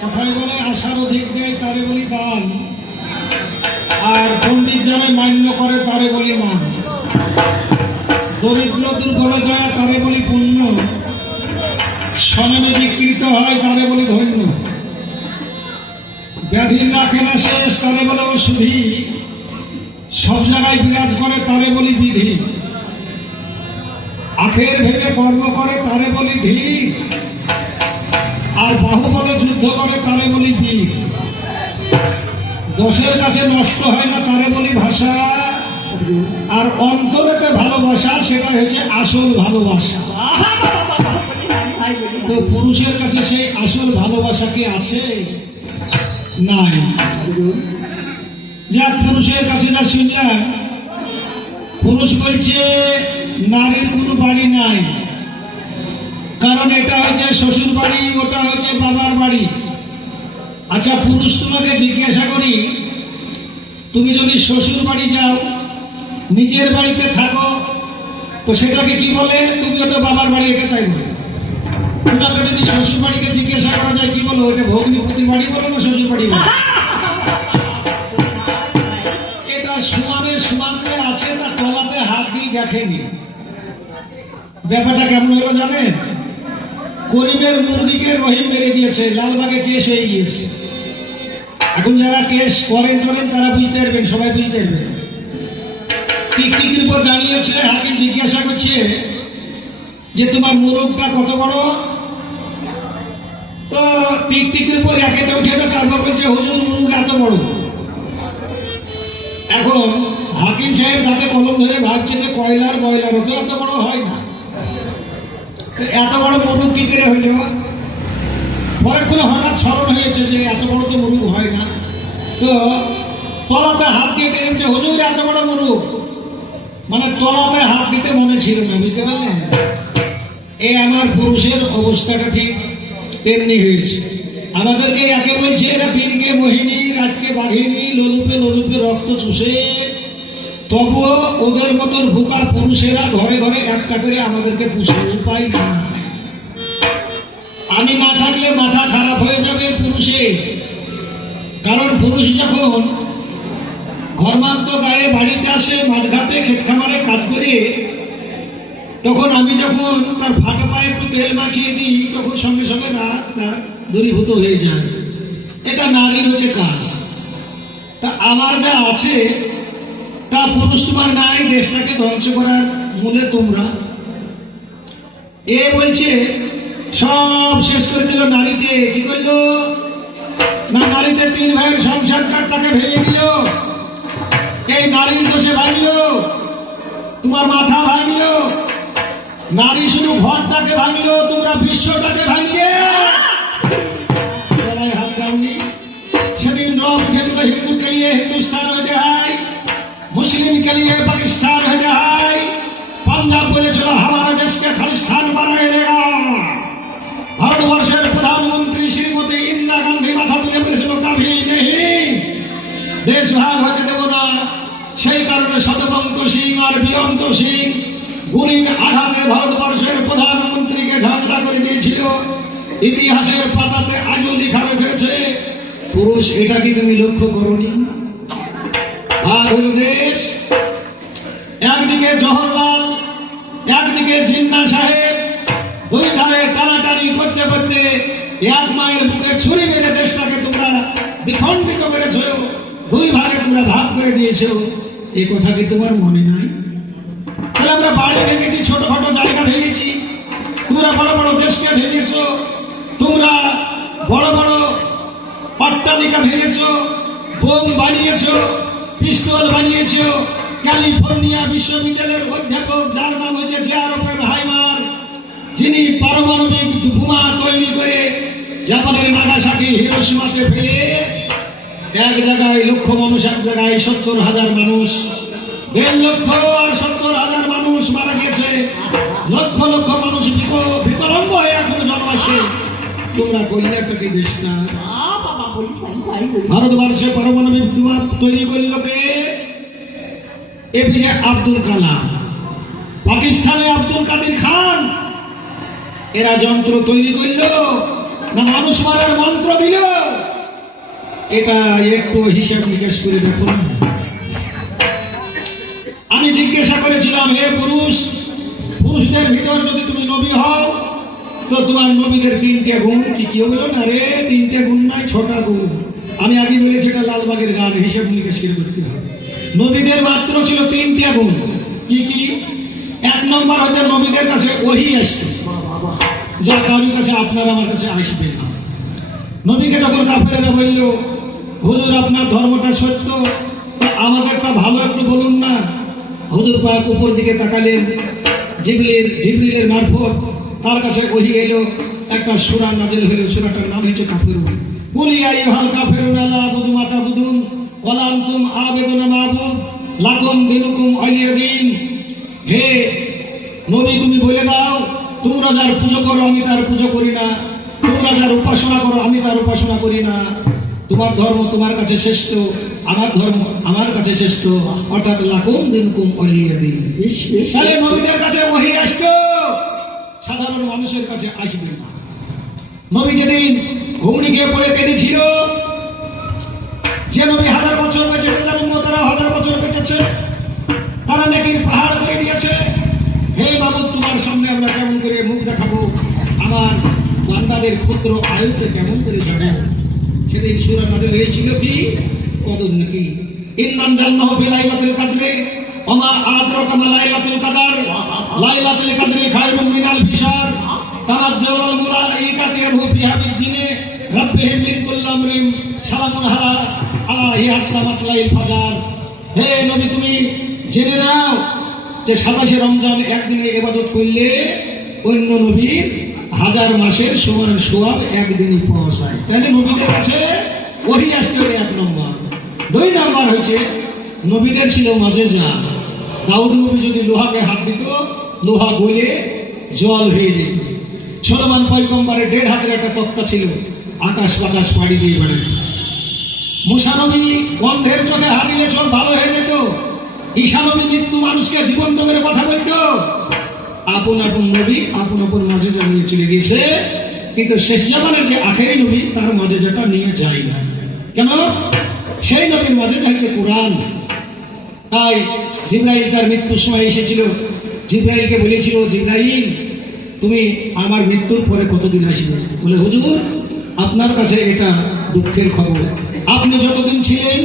কথায় বলে আশার অধিক দেয় তারে বলি দান, আর পণ্ডিত যারা মান্য করে তারে বলি মান। দরিদ্র দুর্বল দয়া তারে বলি পুণ্য, সনমে বিকৃত হয় তারে বলি ধন্য। ব্যাধির রাখে না শেষ তারে বলে ওষুধি, সব জায়গায় বিরাজ করে তারে বলি বিধি। আখের ভেবে কর্ম করে তারে বলি ধীর, আর বাহুবলে যুদ্ধ করে তারে বলি বীর। দোষের কাছে নষ্ট হয় না তারে বলি ভাষা, আর অন্তরেতে ভালোবাসা সেটা হচ্ছে আসল ভালোবাসা। তো পুরুষের কাছে সেই আসল ভালোবাসা কি আছে? নাই। যাক, পুরুষের কাছে যা শুনছেন, পুরুষ বলছে নারীর কোনো বাড়ি নাই, কারণ এটা হচ্ছে শ্বশুর বাড়ি, ওটা হচ্ছে বাবার বাড়ি। আচ্ছা, পুরুষ তোমাকে জিজ্ঞাসা করি, তুমি যদি শ্বশুর বাড়ি যাও, নিজের বাড়িতে থাকো, তো সেটাকে কি বলে? তুমি ওটা বাবার বাড়ি, এটা তাই বলে। তোমাকে যদি শ্বশুর বাড়িকে জিজ্ঞাসা করা যায়, কি বলো? ওটা ভগ্নিপতির বাড়ি বলো না শ্বশুর বাড়ি বলো? এটা সমানে সমানে আছে না, তলাতে হাত দিয়ে দেখেনি। ব্যাপারটা কেমন হলো জানেন? গরিবের মুরগিকে রহিম মেরে দিয়েছে, লালবাগে কেস হয়ে গিয়েছে। এখন যারা কেস করেন তারা বুঝতে পারবেন, সবাই বুঝতে পারবেন। টিকটিকির উপর দাঁড়িয়েছে, হাকিম জিজ্ঞাসা করছে যে তোমার মুরগটা কত বড়? তো টিকটিকির উপর একেটা উঠে তারপর বলছে হুজুর মুরগ এত বড়। এখন হাকিম সাহেব তাকে কলম ধরে ভাবছে যে কয়লার বয়লার তো এত বড় হয় না, এত বড় মুরগ কি করে হইল? পরে কোনো হঠাৎ স্মরণ হয়েছে যে এত বড় তো মুরগ হয় না। তো তলাতে হাত দিয়ে টেনেছে, হুজুর এত বড় মুরগ। মানে তলাতে হাত দিতে মনে ছিল না, বুঝতে পারলেন? এই আমার পুরুষের অবস্থাটা ঠিক তেমনি হয়েছে। আমাদেরকে একে বলছে এরা দিনকে মোহিনী, রাতকে বাঘিনী, লোলুপে লোলুপে রক্ত চুষে, তবুও ওদের মতন বোকা পুরুষেরা ঘরে ঘরে একটা করে আমাদেরকে পুষে। উপায় না, আমি না থাকলে মাথা খারাপ হয়ে যাবে পুরুষে। কারণ পুরুষ যখন ঘরমান্ত গায়ে বাড়িতে আসে, মাঠঘাটে ক্ষেত খামারে কাজ করে, তখন আমি যখন তার ফাটা পায়ে একটু তেল মাখিয়ে দিই, তখন সঙ্গে সঙ্গে রাত তার দূরীভূত হয়ে যায়। এটা নারীর হচ্ছে কাজ। তা আমার যা আছে তা পুরুষ তোমার নাই, দেশটাকে ধ্বংস করার মূলে তোমরা। এ বলছে সব শেষ করে দিল নারীতে। কি করলো না, নারীতে 3 ভাইয়ের সংসার কাঠটাকে ভেঙে দিল। এই নারীর দোষে ভাঙলো, তোমার মাথা ভাঙলো। নারী শুধু ঘরটাকে ভাঙলো, তোমরা বিশ্বটাকে ভাঙলে। গলায় হাত দাওনি। সেদিন রব খেলতো হিন্দু के लिए हिंदुस्तान हो जाए, मुस्लिम के लिए पाकिस्तान हो जाए। पंजाब বলেছিল हमारा देश के खालिस्तान बनाए देगा। ভারতবর্ষের প্রধানমন্ত্রী শ্রীমতী ইন্দিরা গান্ধী মাথা তুলে বলেছিল কাভি নেই, দেশ ভাগ হতে দেব না। সেই কারণে শতবন্ত সিং আর বিয়ন্ত সিং গুলির আঘাতে ভারতবর্ষের প্রধানমন্ত্রীকে ঝাঁঝরা করে দিয়েছিল। ইতিহাসের পাতাতে আজও লেখা রয়েছে। পুরুষ, এটা কি তুমি লক্ষ্য করনি? আর হল দেশ, একদিকে জওহরলাল, একদিকে জিন্না সাহেব, দুই ধারে টানাটানি করতে করতে এক মায়ের বুকে ছুরি মেরে দেশটাকে তোমরা বিখণ্ডিত করেছ, 2 ভাগে তোমরা ভাগ করে দিয়েছ। এই কথা কি তোমার মনে নাই? তাহলে আমরা বাড়ি ভেঙেছি, ছোটখাটো জায়গা ভেঙেছি, তোমরা বড় বড় দেশকে ভেঙেছ, তোমরা বড় বড় অট্টালিকা ভেঙেছ, বোম বানিয়েছ, পিস্তল বানিয়েছ। ক্যালিফোর্নিয়া বিশ্ববিদ্যালয়ের অধ্যাপক, যার নাম হচ্ছে জে.আর. ওপেনহাইমার, যিনি পারমাণবিক বোমা তৈরি করে জাপানের নাগাসাকি, হিরোশিমাতে ফেলে এক জায়গায় লক্ষ মানুষ, এক জায়গায় 70,000 মানুষ, 1.5 লক্ষ আর 70,000 মানুষ মারা গেছে। লক্ষ লক্ষ মানুষ বিকলঙ্গ হয়ে এখন জন্মাচ্ছে। তোমরা করলে একটা কি দেশ না? ভারতবর্ষে পারমাণবিক বোমা তৈরি করল কে? এপিজে আব্দুল কালাম। পাকিস্তানে আব্দুল কাদের খান, এরা যন্ত্র তৈরি করলো না মানুষ মারার মন্ত্র দিল? এটা একটু হিসাব নিকাশ করে দেখুন। আমি জিজ্ঞাসা করেছিলাম, হে পুরুষদের ভিতর যদি তুমি নবী হও তো তোমার নবীদের 3টে গুণ কি কি? বলো না রে, 3টে গুণ নাই, 6টা গুণ। আমি আগে বলেছি এটা লালবাগের গান, হিসাব নিকাশ করে করতে হবে। নবীদের মাত্র ছিল 3টে গুণ। কি কি? 1 নম্বর হচ্ছে নবীদের কাছে ওহী আসতো, যা কারোর কাছে আপনার আমার কাছে আসবে না। নবীকে যখন কাফেরেরা বলল, হুজুর আপনার ধর্মটা সত্য, তো আমাদেরটা ভালো একটু বলুন না। হুজুর পাক উপর দিকে তাকালেন, জিবরিলের মারফত তার কাছে ওহী এলো, একটা সূরা নাযিল হলো। সূরাটার নাম হচ্ছে কাফিরুন। কুল ইয়া আইয়ুহাল কাফিরুনা লা আ'বুদু মা তা'বুদুন ওয়া লা আনতুম আ'বিদুনা মা আ'বুদ লাকুম দীনুকুম ওয়ালিয়া দীন। হে নবী, তুমি বলে দাও, তোমরা যার পুজো করো আমি তার পুজো করি না, তোমরা যার উপাসনা করো আমি তার উপাসনা করি না। তোমার ধর্ম তোমার কাছে শ্রেষ্ঠ, আমার ধর্ম আমার কাছে শ্রেষ্ঠ, অর্থাৎ লাকুম দীনুকুম ওয়ালিয়া দীন। তাহলে নবীদের কাছে ওহী আসতো, সাধারণ মানুষের কাছে আসবে না। নবী যেদিন ঘুমনি গিয়ে পড়ে কেঁদেছিল, যে নবী 1000 বছর বেঁচে, তারা 1000 বছর বেঁচেছে, তারা নেকির পাহাড় করে দিয়েছে। হে মাবুদ, তোমার সামনে আমরা কেমন করে মুখ দেখাবো, আমার বান্দাদের ক্ষুদ্র আয়ুতে কেমন করে যাবো? সেদিন সূরা নাযিল হয়েছিল কি? কদর নাকি ইন্নান জান্নাহু ফি লাইলাতুল কদরে ওমা আদরাকা মা লাইলাতুল কদর লাইলাতুল কদরি খায়রুম মিন আলফি শাহর তানাজ্জালুল মুলাইকাতু ইয়ারহু ফিহা বিজিনে রাব্বিহিম মিন কুল্লি আমরিন সালামুন আলাইহি হাত্তা মাতলাইল ফাজর। হে নবী, তুমি জেনে নাও যে 27শে রমজান একদিনে ইবাদত করলে অন্য নবীর 1000 মাসের সমান সওয়াব একদিনই পাওয়া যায়। তাহলে নবীদের কাছে ওহী আসতে 1 নম্বর। 2 নম্বর হচ্ছে নবীদের ছিল মুজিজা। দাউদ নবী যদি লোহাকে হাত দিত, লোহা গলে জল হয়ে যেত। সুলাইমান পয়গম্বরের 1.5 হাতের একটা তক্তা ছিল, আকাশ বাতাস পাড়ি দিয়ে বেড়াত। মুসা নবী অন্ধের চোখে হাত দিলে চোখ ভালো হয়ে যেত। ঈসা নবী মৃত্যু মানুষকে জীবন্ত করে কথা বলতো। আপন আপন নবী আপন আপন মুজিজা নিয়ে চলে গেছে, কিন্তু শেষ জামানের যে আখেরি নবী তার মুজিজাটা নিয়ে যায় না। কেন? সেই নবীর মুজিজা হচ্ছে কোরআন। তাই জিবরাইল তার মৃত্যুর সময় এসেছিল, জিবরাইলকে বলেছিল, জিবরাইল তুমি আমার মৃত্যুর পরে কতদিন আসবে? বলে, হুজুর আপনার কাছে এটা দুঃখের খবর, আপনি যতদিন ছিলেন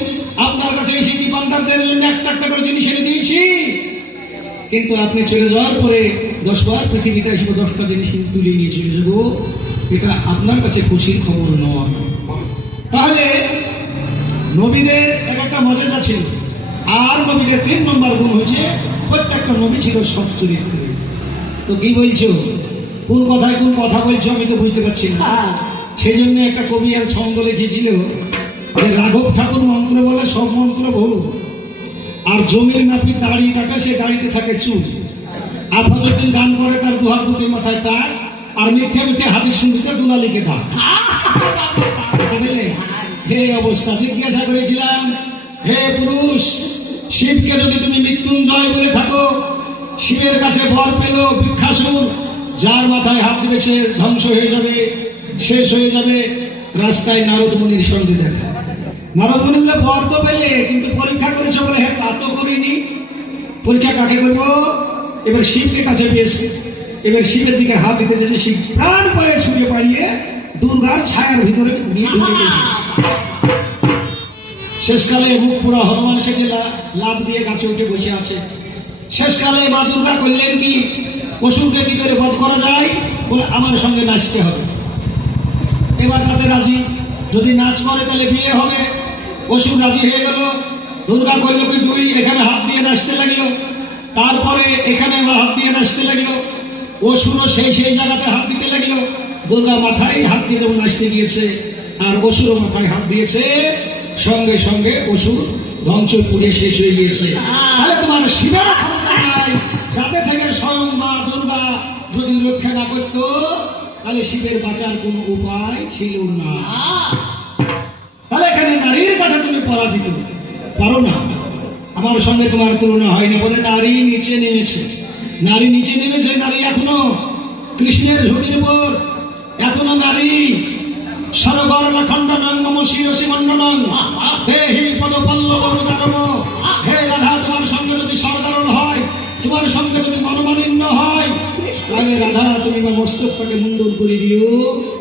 আপনার কাছে এসেছি, বান্দাদের জন্য একটা একটা করে জিনিস এনে দিয়েছি, কিন্তু আপনি চলে যাওয়ার পরে 10 বার পৃথিবীতে এসে 10টা জিনিস তুলে নিয়ে চলে যাবো, এটা আপনার কাছে খুশির খবর নয়। তাহলে নবীদের একটা মুজিজা ছিল। আর নবীদের 3 নম্বর গুণ হচ্ছে প্রত্যেকটা নবী ছিল সৎ চরিত্র। তো কি বলছো, কোন কথায় কোন কথা বলছো আমি তো বুঝতে পারছি না। সেই জন্য একটা কবি আর ছন্দ লিখেছিল যে রাঘব ঠাকুর মন্ত্র বলে সব মন্ত্র ভুল, আর জমির নাপি দাড়ি কাটা, সে দাড়িতে থাকে চুল। আফাজউদ্দিন গান করে তার 2 হাত দুটি মাথায় টাক, আর মিথ্যে মিথ্যে হাদিস শুনতে দুলালিকে ডাক। হে অবস্থা, জিজ্ঞাসা করেছিলাম, হে পুরুষ, শিবকে যদি তুমি মৃত্যুঞ্জয় বলে থাকো, শিবের কাছে বর পেল বৃক্ষাসুর, যার মাথায় হাত দিবে সে ধ্বংস হয়ে যাবে, শেষ হয়ে যাবে। রাস্তায় নারদ মুনির সঙ্গে দেখা। নারদ মুনি বলে, বর তো পেলে, কিন্তু পরীক্ষা করেছে বলে, হ্যাঁ তা তো করিনি। পরীক্ষা কাকে করবো? এবার শিবকে কাছে পেয়েছে, এবার শিবের দিকে হাত দিতে চেয়েছে, শিব প্রাণ পরে ছুটে পালিয়ে দুর্গার ছায়ার ভিতরে নিয়ে ঢুকে গেছে। শেষকালে মুখ পুরা হনুমান সেটি লাভ দিয়ে গাছে উঠে বসে আছে। শেষকালে মা দুর্গা করলেন কি, পশুকে কি করে বধ করা যায়? বলে, আমার সঙ্গে নাচতে হবে। এবার তাতে রাজি, যদি নাচ করে তাহলে বিয়ে হবে। অসুর রাজি হয়ে গেল। দুর্গা করল কি, 2 এখানে হাত দিয়ে নাচতে লাগলো, তারপরে এখানে হাত দিয়ে নাচতে লাগলো। অসুরও সেই জায়গাতে হাত দিতে লাগলো। দুর্গা মাথায় হাত দিয়ে যেমন নাচতে গিয়েছে, আর অসুরও মাথায় হাত দিয়েছে, সঙ্গে সঙ্গে অসুর ধ্বংস পুড়ে শেষ হয়ে গিয়েছে। তাহলে তোমার শিবের ক্ষমতা নাই, যাতে থেকে স্বয়ং মা দুর্গা যদি রক্ষা না করতো, তাহলে শিবের বাঁচার কোনো উপায় ছিল না। তাহলে এখানে নারীর কাছে তুমি পরাজিত, পারো না, আমার সঙ্গে তোমার তুলনা হয় না বলে নারী নিচে নেমেছে। নারী নিচে নেমেছে, নারী এখনো কৃষ্ণের ঝুঁকির উপর, এখনো নারী সরগর্ণ খণ্ডনং মম শিরসি মণ্ডনং হে হিল পদ পল্লব অনুদারণ। হে রাধা, তোমার সঙ্গে যদি সরকারণ হয়, তোমার সঙ্গে যদি মনোমালিন্য হয়, তাহলে রাধা তুমি আমার মস্তকটাকে মুন্ডন করে দিও।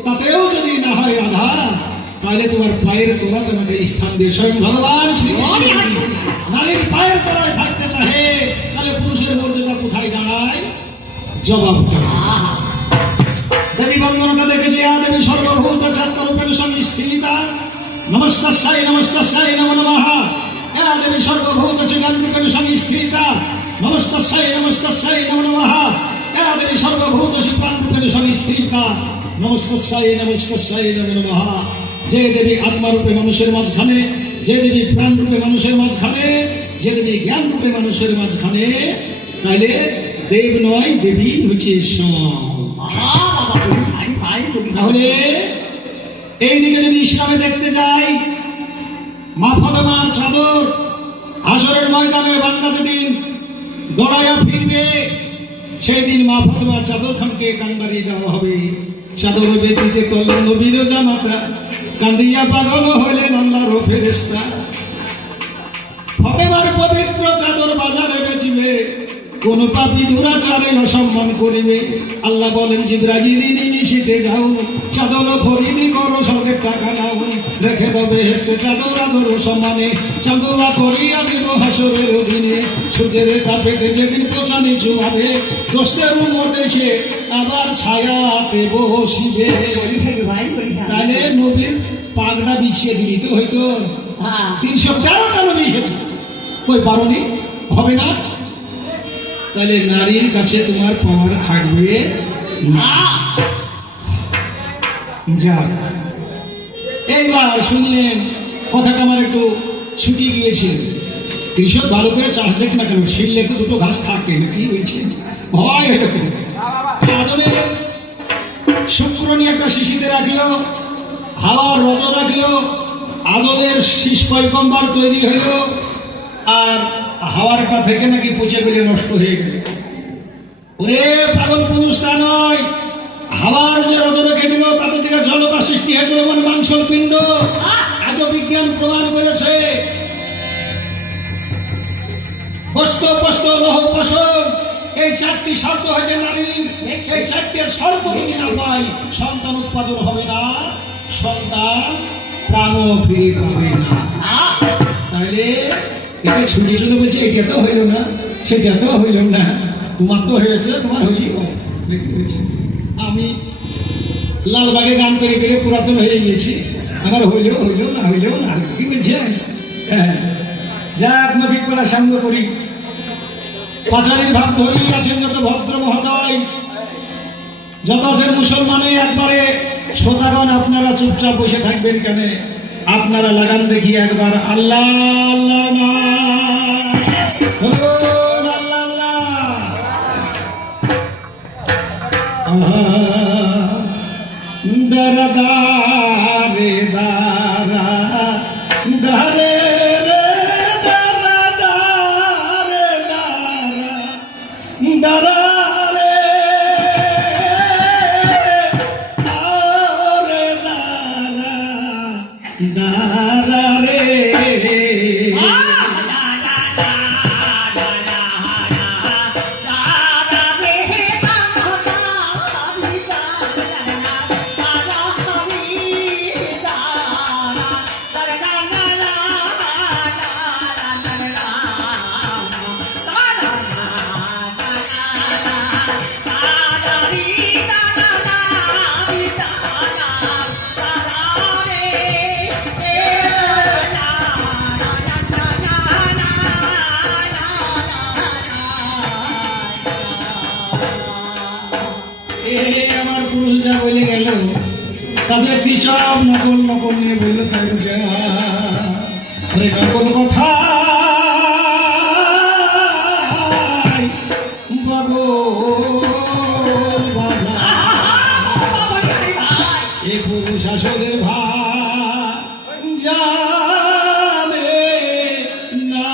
তাতেও যদি না হয় রাধা, তাহলে তোমার পায়ের তোরা তোমাকে স্থান দিয়ে স্বয়ং ভগবান শ্রীকৃষ্ণ নারীর পায়ের তোরায় থাকতে চাহে, তাহলে পুরুষের মর্যাদা কোথায় দাঁড়ায়? জবাব দেবী বন্দনাটা দেখেছি। দেবী সর্বভূত চাত্তরূপেণ সংস্থিতা নমস্তাস্যাই নমস্তাস্যাই নমো নমঃ। দেবী সর্বভূত সুগন্ধিকেণ সংস্থিতা নমস্তাস্যাই নমস্তাস্যাই নমো নমঃ। দেবী সর্বভূত সুপ্রাণরূপেণ সংস্থিতা নমস্তাস্যাই নমস্তাস্যাই নমো নমঃ। যে দেবী আত্মারূপে মানুষের মাঝখানে, যে দেবী প্রাণ রূপে মানুষের মাঝখানে, যে দেবী জ্ঞান রূপে মানুষের মাঝখানে, তাইলে দেব নয়, দেবী হচ্ছে তাহলে এইদিকে যদি ইসলামে দেখতে যাই, মা ফাতেমার চাদর হাসরের ময়দানে বান্দা যেদিন গড়াইয়া ফিরবে, সেই দিন মা ফাতেমার চাদর খানকে কান্ডারি দেওয়া হবে। চাদর ব্যতীতে তল নবীর জামাতা কান্দিয়া পাগল হইলেন আল্লাহর ফেরেশতা। ফাতেমার পবিত্র চাদর বাজারে বেচিবে, কোন পাপী দুরাচারে অসম্মান করিবে। আল্লাহ বলেন জিবরাইল নিশিতে যাও, চাদর খরিদি করো, সরকার টাকা নাও, রেখে দেবে হেসতে চাদর আদর সম্মানে, চাঁদুয়া করিয়া দিব হাসরের দিনে। সূর্যের তাপেতে যেদিন পোষা নিচু হবে, দোষের উমর দেশে আবার ছায়াতে বসিবে। তাহলে নবীর পাগড়া বিছিয়ে দিত হয়তো 313টা নবী এসেছে, কই পারোনি, হবে না। তাহলে নারীর কাছে তোমার পাওয়ার থাকবে না। এইবার শুনলেন কথাটা আমার একটু ছুটিয়ে গিয়েছিল। কৃষক ভালো করে চাষ দেখ না কেন, ছিললে তো দুটো ঘাস থাকে না, কি হয়েছে হয় এরকম। আদমের শুক্র নিয়ে একটা শিশিতে রাখলো, হাওয়ার রজ রাখলো, আদমের শীষ পয়গম্বর তৈরি হইল, আর হাওয়ারটা থেকে নাকি পচে গেলে নষ্ট হয়ে গেল। ওরে পাগল পুরুষ তা নয়, হাওয়ার যে রজ রেখেছিল তাতে থেকে জলতা সৃষ্টি হয়েছিল, মানে মাংসর পিণ্ড। আজও বিজ্ঞান প্রমাণ করেছে গোস্ত পোস্ত লৌহ পশম এই 4টি শর্ত হয়েছে নারীর। এই 4টির শর্ত যদি না পাই, সন্তান উৎপাদন হবে না, সন্তান প্রাণও ফিরে পাবে না। তাহলে এটা শুনে শুনে বলছে এটা তো হইল না, সেটা তো হইল না, তোমার তো হয়েছে, তোমার হইলি। আমি লালবাগে গান করে করে পুরাতন হয়ে গিয়েছি, আমার হইলেও হইল না, হইলেও না, কি বলছেন? হ্যাঁ, যাক নবী কলা সঙ্গ করি। পাঁচালীর ভাব ধরি আছেন যত ভদ্র মহোদয়, যত আছেন মুসলমানে, একবারে শ্রোতাগণ আপনারা চুপচাপ বসে থাকবেন কেন? আপনারা লাগান দেখি একবার আল্লাহ আল্লাহ দারা দারে দারা দারে রে দারা দারে দারা দারা রে দারে দারা দারা রে। আমার পুরুষ যা বলে গেল, তাদের সব নকল নকল নিয়ে বললো, তাই নকল কথা এ পুরুষ আসলের ভাই জানে না।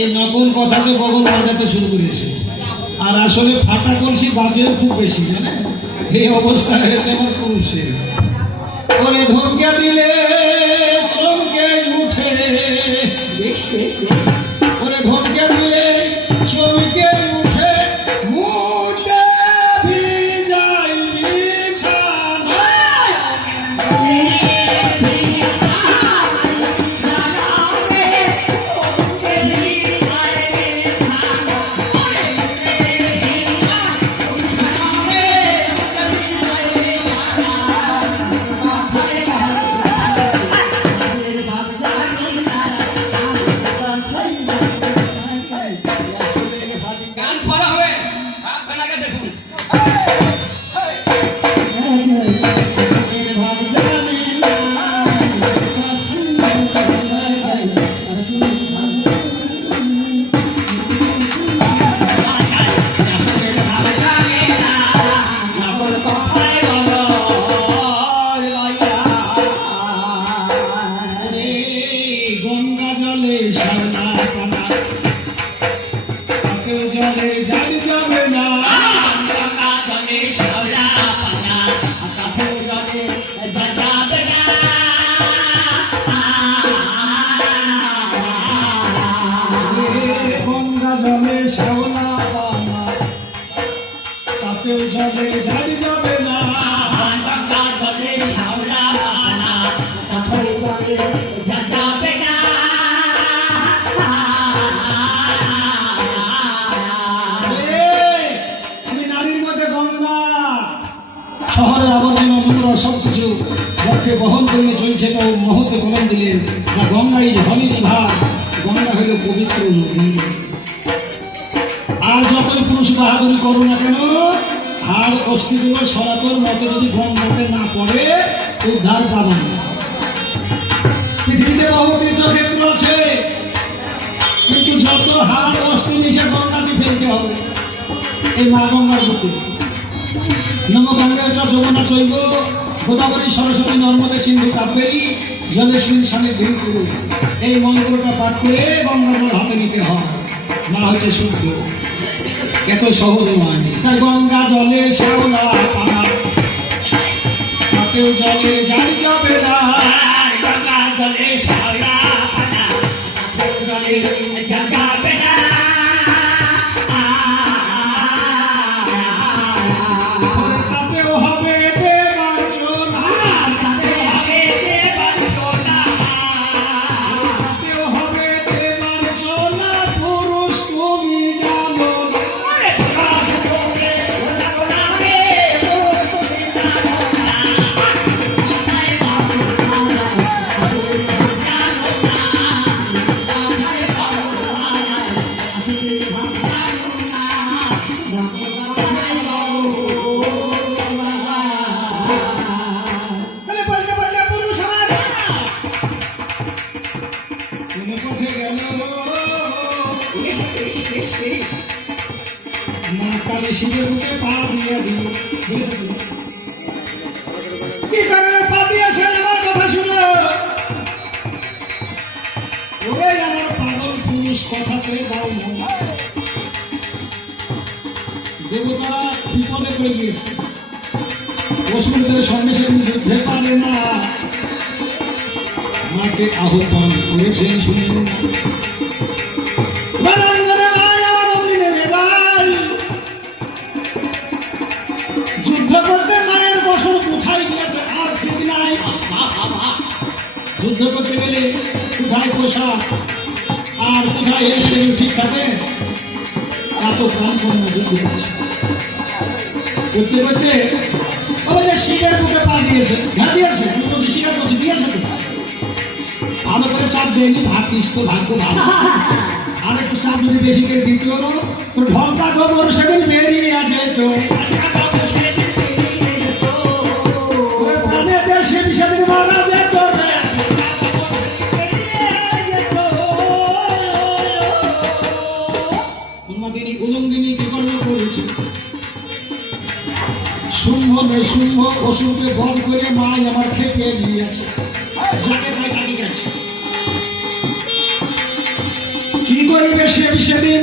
এই নকল কথাকে বগল বাজাতে শুরু করেছে, আর আসলে ফাটা কলসি বাজেও খুব বেশি, জানেন? এই অবস্থা হয়েছে আমার পুরুষের। ওরে ধমকে দিলে চমকে উঠে, ওরে ধমকে দিলে চমকে উঠে, মুঠে ভিজাই বিছানায়। গঙ্গা জলে শ্যাওলা পানা, তাতেও জলে জানি যাবে না। গঙ্গা জলে শ্যাওলা পানা, তাতেও জলে যাবে না। গঙ্গা জলে শ্যাওলা পানা, তাতেও জলে জানি যাবে না। গঙ্গা জলে শ্যাওলা পানা, তাতেও জলে যাবে না। আমি নারীর মধ্যে গঙ্গা, শহরের আবর্জনা নোংরা সবকিছু লক্ষ্যে বহন করে চলছে, তো মহতে কলম দিলেন না, Ganga is holy river, Ganga হইল পবিত্র নদী। আর যতই পুরুষ বাহাদুরি করো না কেন, আর অস্তিত্ব সনাতন মতে যদি গঙ্গাতে না পড়ে উদ্ধার পাবে না। পৃথিবীতে বহু তীর্থক্ষেত্র আছে, কিন্তু যত হাড় অস্থি মিশে গঙ্গাতে ফেলতে হবে এই মা গঙ্গার বুকে। নম গঙ্গা চ যমুনা চৈব গোদাবরী সরস্বতী নর্মদে সিন্ধু কাবেরী জলেস্মিন স্বামী ধীরু, এই মন্ত্রটা পাঠ করে গঙ্গা জল হাতে নিতে হয়, মা হচ্ছে শুদ্ধ। এত সহজ নয়। তাই গঙ্গা জলে শ্যাওলা পানা, তাতেও জলে জানি যাবে না। গঙ্গা জলে শ্যাওলা পানা, তাতেও জলে যাবে না। তাতেও হবে দেবার্চনা, তাতেও হবে দেবার্চনা, তাতেও হবে দেবার্চনা, পুরুষ তুমি জানো না। বলে বলতে বলতে পুরুষ আমার কোন পথে গেল, মা কালে শিবের বুকে পা দিয়ে দিল। কি কারণে পা দিয়েছেন আমার কথা শুনো। ওরে আমার পাগল পুরুষ কথাতে দাও মন। দেবতারা বিপদে পড়ে গিয়েছে, অসুরদের সঙ্গে সে যুদ্ধে পারে না, মাকে আহ্বান করেছেন শুনুন। যুদ্ধ করতে মায়ের বছর কোথায় গিয়েছে আর ঠিক নাই। যুদ্ধ করতে গেলে কোথায় পোশাক আর কোথায় এসে ঠিক থাকে এত প্রাণ করতে করতে করতে আমাদের শিকার বুকে পা দিয়েছে হ্যাঁ দিয়েছে আমি বলছি শিকার করছি দিয়েছে তো ভালো করে চাপ দেয়নি ভাবিস তো ভাগ্য ভালো আর একটু চাপ যদি বেশি করে দিতে হলো তো ঢলটা খবর সেদিন বেরিয়ে আছে তো সেদিন মারা যেত উন্মাদিনী উলঙ্গিনী বিকর্ণ করেছে শুম্ভ শুম্ভ অসুরকে বধ করে মাই আমার খেপে দিয়েছে যাকে তাই তাকে গেছে কি করবে সেদিন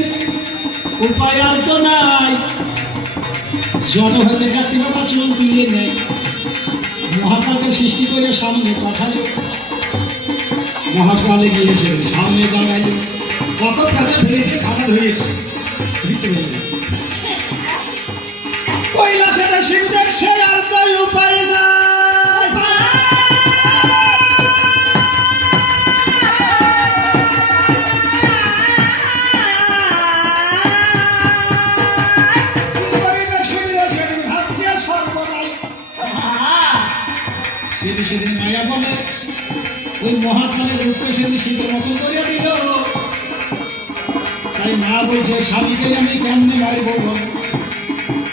উপায় আর তো নাই জড় হতে যাত্রী বাবা চুল তুলে নেয় মহাকালকে সৃষ্টি করে সামনে পাঠালো মহাকালে গিয়েছে সামনে দাঁড়াইল কত কাছে ধরেছে খাতা ধরেছে কৈলাসে শিবদেব সে আর তো উপায় নাই সেদিন মায়া বলে ওই মহাকালের রূপে সেদিন শীতের মতন করে দিল তাই মা বলছে স্বামীকে আমি কেমনে মারিব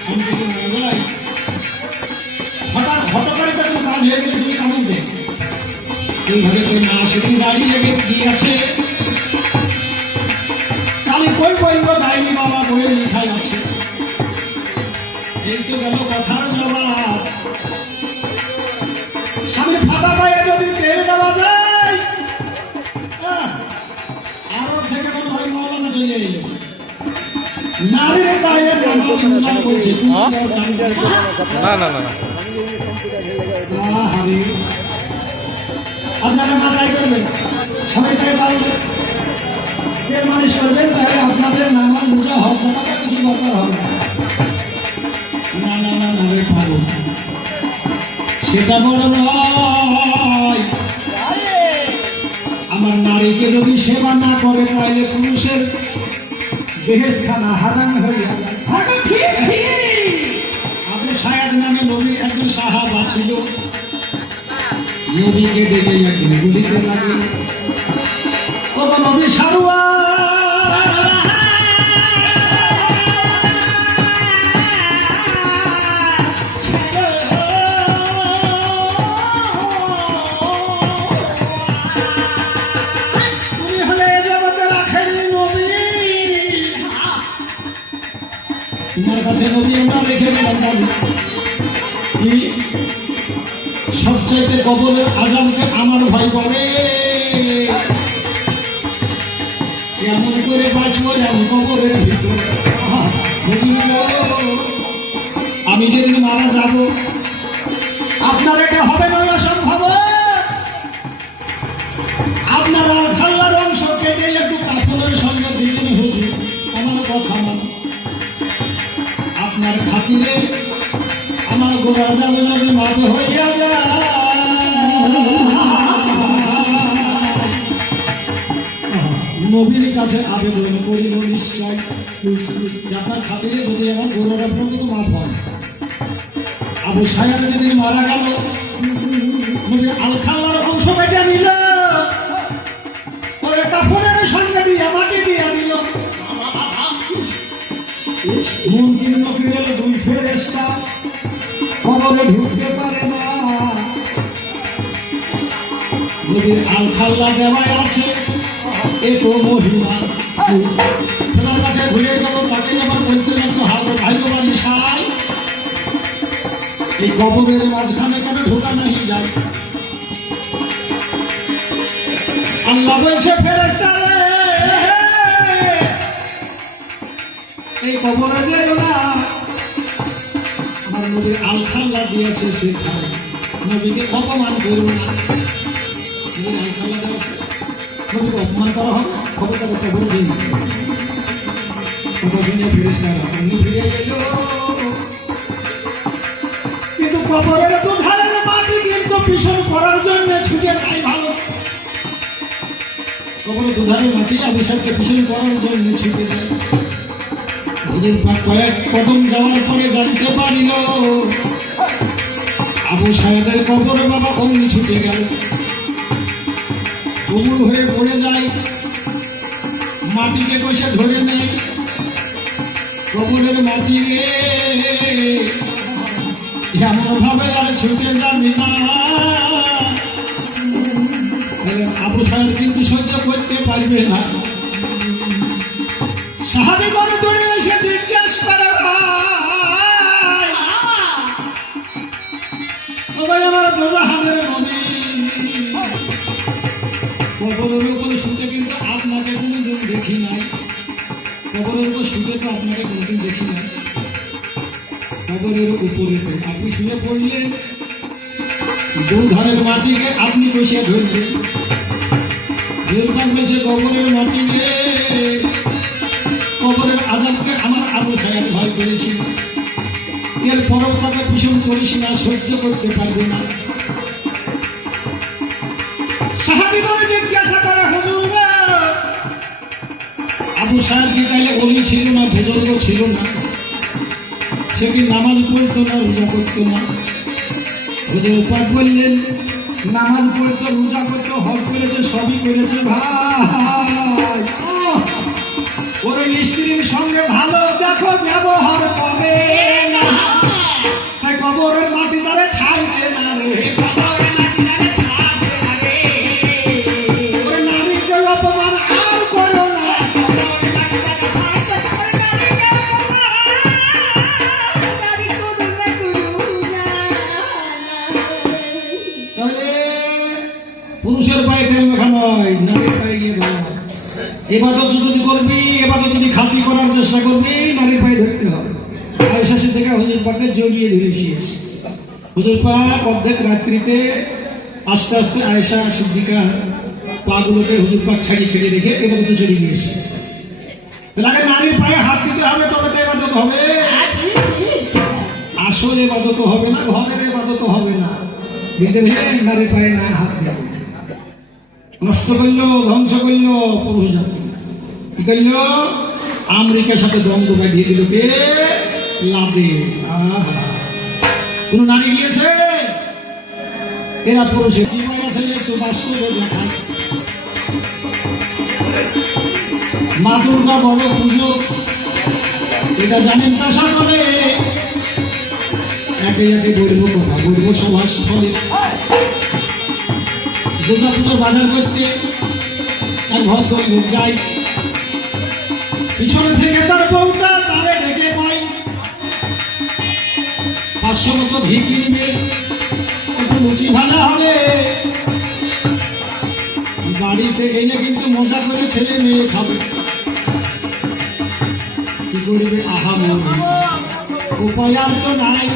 আমি যদি না যাই হঠাৎ করে তো কাজ হয়ে গেলে তুমি কেমন দেখ এইভাবে তোর মা সেদিন দাঁড়িয়ে লেগে কি আছে কালি কই বলব ডাইনি বাবা বইয়ের লেখাই আছে এই তো গেল কথার জবাব সামনে ফাটা পায়ে যদি তেল দেওয়া যায় আরো থেকে কোনো ভাই মৌলানা চলে এলো নারীর গায়ে বলছে আপনারা মাথায় করবেন সবাই তাই পারবেন তেল মালিশ করবেন তাহলে আপনাদের নামাজ রোজা হজ জাকাত কিছু দরকার হবে না না না না রে পারো সেটা বড় নয় আমার নারীকে যদি সেবা না করে তাহলে পুরুষের বেহেশখানা হারাম হয়ে যাবে আবু সায়াদ নামে নবী একজন সাহাবা ছিল নবীকে ডেকে একদিন গুলিতে লাগে ও নবী সারুয়া তোমার কাছে নদী আমরা রেখে দিলাম কি সবচাইতে কবরের আজানকে আমার ভয় করে কেমন করে বাঁচবো আমি কবরের ভিতরে আমি যেদিন মারা যাব আপনার এটা হবে না অসম্ভব আপনার আর খাল্লার অংশ কেটে একটু কাপড়ের সঙ্গে দিলেন হুজুর আমার কথা মানে আপনার খাতিরে আমার গোড়া যাবে যাবে মাপ হইয়া যায় নবীর কাছে আবেদন করিল নিশ্চয় আপনার খাতিরে যদি আমার গোড়াটা পর্যন্ত মাপ হয় আবু সায়াদ যেদিন মারা গেল নবী আল খাল্লার অংশ কেটে নিল ওর কাপড়ের সঙ্গে দিয়ে মাটি দিয়ে দিল মন্দির নকিরের দুই ফেরেশতা কবরে ঢুকতে পারে না নদীর আলখাল্লা দেওয়ায় আছে এ তো মহিমা তোমার কাছে ঘুরে গেল তাকে আবার বলতে লাগলো হাতে ভাইগোবা মিশাই এই কবরের মাঝখানে কেন ঢোকা নাই যায় আল্লাহ বলছে ফেরেশতা এই কবরে যেও না আমার নবী আলখাল্লা দিয়েছে সেখানে নবীকে অপমান করো না আলখাল্লা দিয়েছে নবীকে অপমান করা হবে খবরটা কবর দিন কতদিনে ফিরেছে ফিরে এলো কিন্তু কবরের তো ধারের মাটি কিন্তু পিছন করার জন্য ছুটে যাই ভালো কবরে দুধারে মাটি আবু সাহেবকে পিছনে করার জন্য ছুটে যায়। হুজুর পাক কয়েক কদম যাওয়ার পরে জানতে পারিল আবু সাহেবের কবরে বাবা অমনি ছুটে গেল। কবুল হয়ে পড়ে যায়, মাটিকে বসে ধরে নেয়। কবরের মাটি রে এমন ভাবে আর ছুটে যাবি না। আবু সাহেব কিন্তু সহ্য করতে পারবে না। সাহাবীগণ দৌড়ে এসে জিজ্ঞাসা করে, ভাই সবাই আমার দোজাহানের নবী কবরের উপরে শুতে কিন্তু আপনাকে কোনোদিন দেখি নাই। কবরের উপর শুতে তো আপনাকে কোনোদিন দেখি নাই। কবরের উপরে আপনি শুয়ে পড়লেন, দুধারের মাটিকে আপনি বসে ধরলেন। বলছে কবরের মাটি রে কবরের আজাবকে আমার আবু সাহেব ভয় করেছিল। এর পরও তাকে ভীষণ করিস না, সহ্য করতে পারবে না। সাহাবীগণ জিজ্ঞাসা করে, হুজুর আবু সাহেব কি তাইলে ওলি ছিল না, বুজুর্গ ছিল না? সে কি নামাজ পড়তো না, রোজা করতো না? হুজুর পাক বললেন, নামাজ পড়তো, রোজা করতো, হজ করেছে, সবই করেছে ভাই। ওর স্ত্রীর সঙ্গে ভালো দেখো ব্যবহার করে না, তাই কবরের মাটি তারে ছাইছে না রে। ওই নারীকে অপমান আর করো না। তাহলে পুরুষের পায়ে তেল মাখা নয়, নারীর পায়ে গিয়ে ভালো। এবাদত যদি করবি, এবাদত যদি খাতি করার চেষ্টা করবি, নারীর পায়ে ধরতে হবে। আয়েশা সিদ্দিকা হুজুর পাককে জড়িয়ে ধরেছিস। হুজুর পাক অর্ধেক রাত্রিতে আস্তে আস্তে আয়েশা সিদ্দিকা পাগুলোকে হুজুর পাক ছাড়িয়ে ছেড়ে রেখে এবাদতে চলে গিয়েছে। তাহলে নারীর পায়ে হাত দিতে হবে, তবে তো এবাদত হবে। আসল এবাদত হবে না, ঘরের এবাদত হবে না। দিতে ভেবে নারীর পায়ে না হাত দেবে, নষ্ট করলো, ধ্বংস করলো পুরুষ জাতি। কি করলো? আমেরিকার সাথে দ্বন্দ্ব বাঁধিয়ে দিল কে? লাদে। কোন নারী গিয়েছে? এরা পুরুষের জীবন আছে, একটু বাস্তব দেখায়। মা দুর্গা বড় পুজো, এটা জানেন তা সকলে। একে একে বলবো কথা, বলবো সভাস্থলে। দুর্গা পুজোর বাজার করতে এক ভদ্র লোক যায়, পিছনে থেকে তার বউটা তারে ডেকে পায়। 500 মতো ঘি কিনবে, একটু লুচি ভাজা হবে। বাড়িতে এনে কিন্তু মজা করে ছেলে মেয়ে খাবে। কি করবে? আহা মনে উপায় আর তো নাই।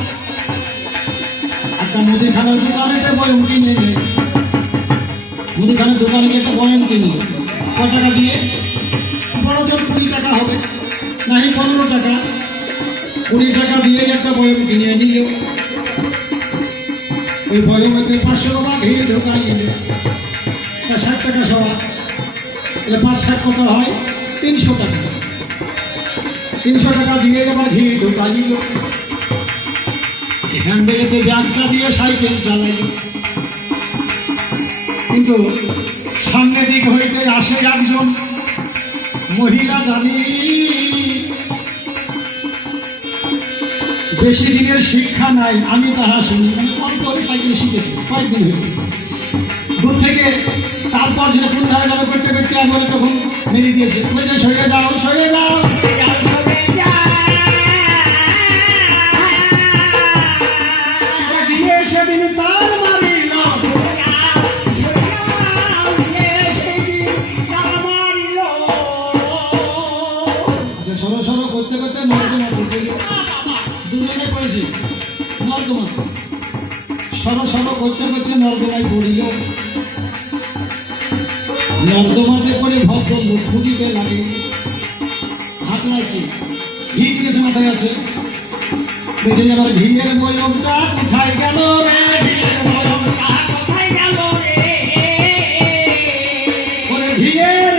একটা মুদিখানার দোকানেতে বয়ম কিনে নেয়। মুদিখানার দোকানে গিয়ে একটা বয়ম কিনি, ক টাকা দিয়ে? বড় জোর 20 টাকা হবে, নাহি 15 টাকা। 20 টাকা দিয়ে একটা বয়ম কিনে নিল। ওই বয়মেতে 500 টাকা ঘি ঢোকাই নিল, 60 টাকা সবা। 5-60 কত হয়? 300 টাকা। 300 টাকা দিয়ে আবার ঘি ঢোকাই নিল। এখান থেকে ব্যাগটা দিয়ে সাইকেল চালাই। কিন্তু সামনে দিক হইতে আসে একজন মহিলা, জানি বেশি দিনের শিক্ষা নাই, আমি তাহা শুনি। অল্প করে সাইকেল শিখেছি, কয়েকদিন হইতে। দূর থেকে তারপর যেটা কোন ধারে যাবে করতে করতে একবারে তখন মেরে দিয়েছে, সরে যাও, সরে যাও। সেদিন তার মারিল, সরো সরো করতে করতে নর্দমা দুজনে পড়েছে। নর্দমা সরো সরো করতে করতে নর্দমায় পড়িল। নর্দমাতে পড়ে ভদ্র লোক খুঁজিতে লাগে, হাত লাগছে, ঘি কিনেছে, মাথায় আছে। বেঁচে যাবার ঘিয়ের বয়মটা কোথায় গেল রে? ঘিয়ের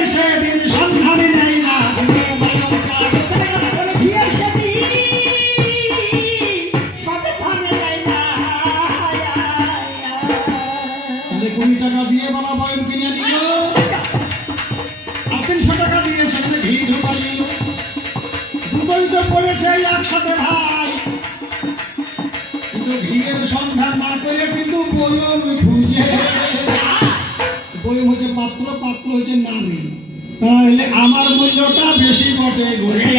পড়েছে একসাথে ভাই, কিন্তু ঘিয়ের সন্ধান না করে কিন্তু বয়ম খুঁজে। বয়ম হচ্ছে পাত্র, পাত্র হচ্ছে নারী, তাহলে আমার মূল্যটা বেশি বটে ঘুরে।